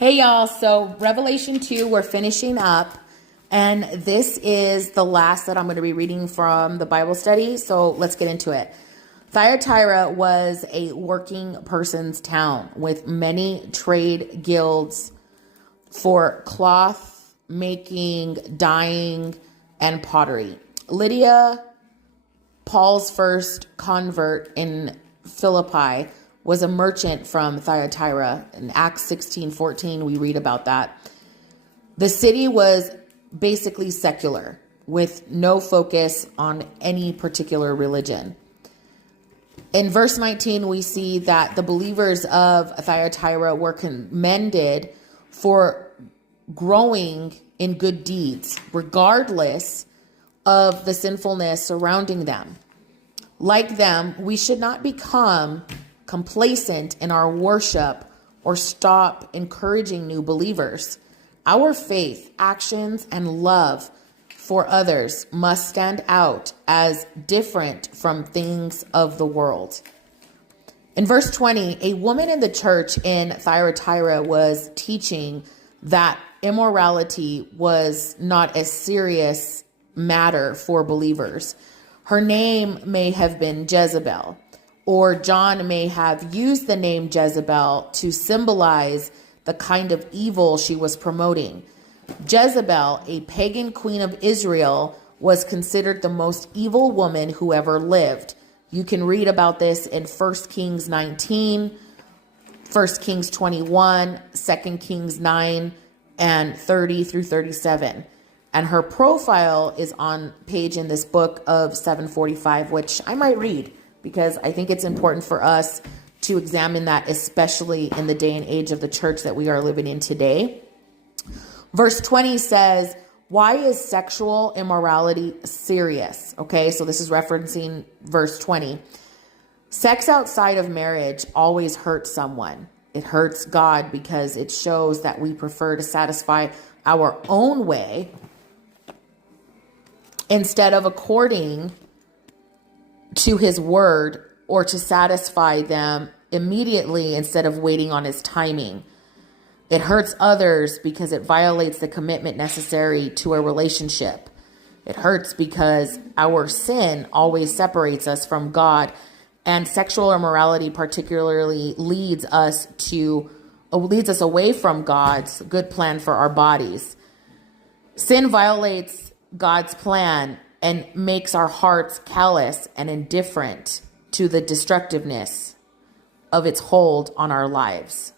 Hey y'all, so Revelation 2, we're finishing up, and this is the last that I'm going to be reading from the Bible study, so let's get into it. Thyatira was a working person's town with many trade guilds for cloth making, dyeing, and pottery. Lydia, Paul's first convert in Philippi, was a merchant from Thyatira. In Acts 16:14, we read about that. The city was basically secular, with no focus on any particular religion. In verse 19, we see that the believers of Thyatira were commended for growing in good deeds, regardless of the sinfulness surrounding them. Like them, we should not become complacent in our worship or stop encouraging new believers. Our faith, actions, and love for others must stand out as different from things of the world. In verse 20, a woman in the church in Thyatira was teaching that immorality was not a serious matter for believers. Her name may have been Jezebel, or John may have used the name Jezebel to symbolize the kind of evil she was promoting. Jezebel, a pagan queen of Israel, was considered the most evil woman who ever lived. You can read about this in 1 Kings 19, 1 Kings 21, 2 Kings 9, and 30 through 37. And her profile is on page in this book of 745, which I might read because I think it's important for us to examine that, especially in the day and age of the church that we are living in today. Verse 20 says, why is sexual immorality serious? Okay, so this is referencing verse 20. Sex outside of marriage always hurts someone. It hurts God because it shows that we prefer to satisfy our own way instead of according to his word, or to satisfy them immediately instead of waiting on his timing. It hurts others because it violates the commitment necessary to a relationship. It hurts because our sin always separates us from God, and sexual immorality particularly leads us away from God's good plan for our bodies. Sin violates God's plan and makes our hearts callous and indifferent to the destructiveness of its hold on our lives.